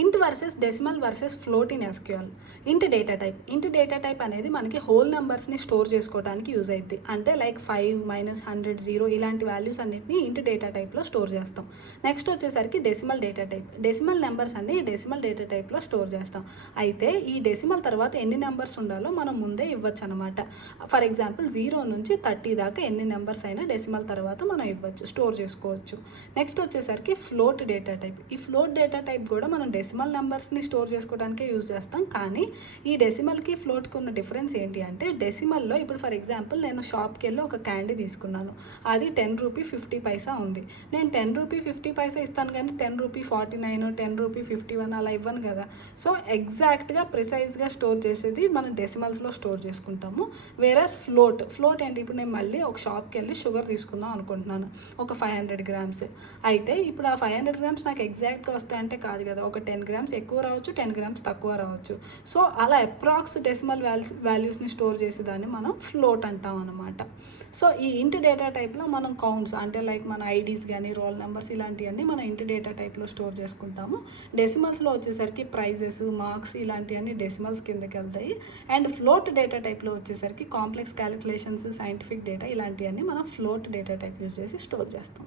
ఇంట్ versus decimal versus float in SQL. ఇంట్ data type అనేది మనకి హోల్ నెంబర్స్ని స్టోర్ చేసుకోవడానికి యూజ్ అవుతుంది. అంటే లైక్ 5, -100, 0 ఇలాంటి వాల్యూస్ అన్నిటిని ఇంట్ డేటా టైప్లో స్టోర్ చేస్తాం. నెక్స్ట్ వచ్చేసరికి decimal data type. Decimal numbers అన్ని డెసిమల్ డేటా టైప్లో స్టోర్ చేస్తాం. అయితే ఈ డెసిమల్ తర్వాత ఎన్ని నెంబర్స్ ఉండాలో మనం ముందే ఇవ్వచ్చు అనమాట. ఫర్ ఎగ్జాంపుల్ 0 నుంచి 30 దాకా ఎన్ని నెంబర్స్ అయినా డెసిమల్ తర్వాత మనం ఇవ్వచ్చు, స్టోర్ చేసుకోవచ్చు. నెక్స్ట్ వచ్చేసరికి ఫ్లోట్ డేటా టైప్. ఈ ఫ్లోట్ డేటా టైప్ కూడా మనం డెసిమల్ నెంబర్స్ని స్టోర్ చేసుకోవడానికే యూజ్ చేస్తాం. కానీ ఈ డెసిమల్కి ఫ్లోట్కి ఉన్న డిఫరెన్స్ ఏంటి అంటే, డెసిమల్లో ఇప్పుడు ఫర్ ఎగ్జాంపుల్ నేను షాప్కి వెళ్ళి ఒక క్యాండీ తీసుకున్నాను, అది 10 రూపీ 50 పైసా ఉంది. నేను 10 రూపీ 50 పైసా ఇస్తాను కానీ 10 రూపీ 49, 10 రూపీ 51 అలా ఇవ్వను కదా. సో ఎగ్జాక్ట్గా ప్రిసైజ్గా స్టోర్ చేసేది మనం డెసిమల్స్లో స్టోర్ చేసుకుంటాము. వేరస్ ఫ్లోట్ ఏంటి, ఇప్పుడు నేను మళ్ళీ ఒక షాప్కి వెళ్ళి షుగర్ తీసుకుందాం అనుకుంటున్నాను, ఒక 500 గ్రామ్స్. అయితే ఇప్పుడు ఆ 500 గ్రామ్స్ నాకు ఎగ్జాక్ట్గా వస్తాయంటే కాదు కదా, ఒక 10 గ్రామ్స్ ఎక్కువ రావచ్చు, 10 గ్రామ్స్ తక్కువ రావచ్చు. సో అలా అప్రాక్స్ డెసిమల్ వాల్యూస్ని స్టోర్ చేసేదాన్ని మనం ఫ్లోట్ అంటాం అనమాట. సో ఈ ఇంట్ డేటా టైప్లో మనం కౌంట్స్ అంటే లైక్ మన ఐడీస్ కానీ రోల్ నెంబర్స్ ఇలాంటివన్నీ మనం ఇంట్ డేటా టైప్లో స్టోర్ చేసుకుంటాము. డెసిమల్స్లో వచ్చేసరికి ప్రైజెస్, మార్క్స్ ఇలాంటివన్నీ డెసిమల్స్ కిందకి వెళ్తాయి. అండ్ ఫ్లోట్ డేటా టైప్లో వచ్చేసరికి కాంప్లెక్స్ క్యాలిక్యులేషన్స్, సైంటిఫిక్ డేటా ఇలాంటివన్నీ మనం ఫ్లోట్ డేటా టైప్ యూజ్ చేసి స్టోర్ చేస్తాం.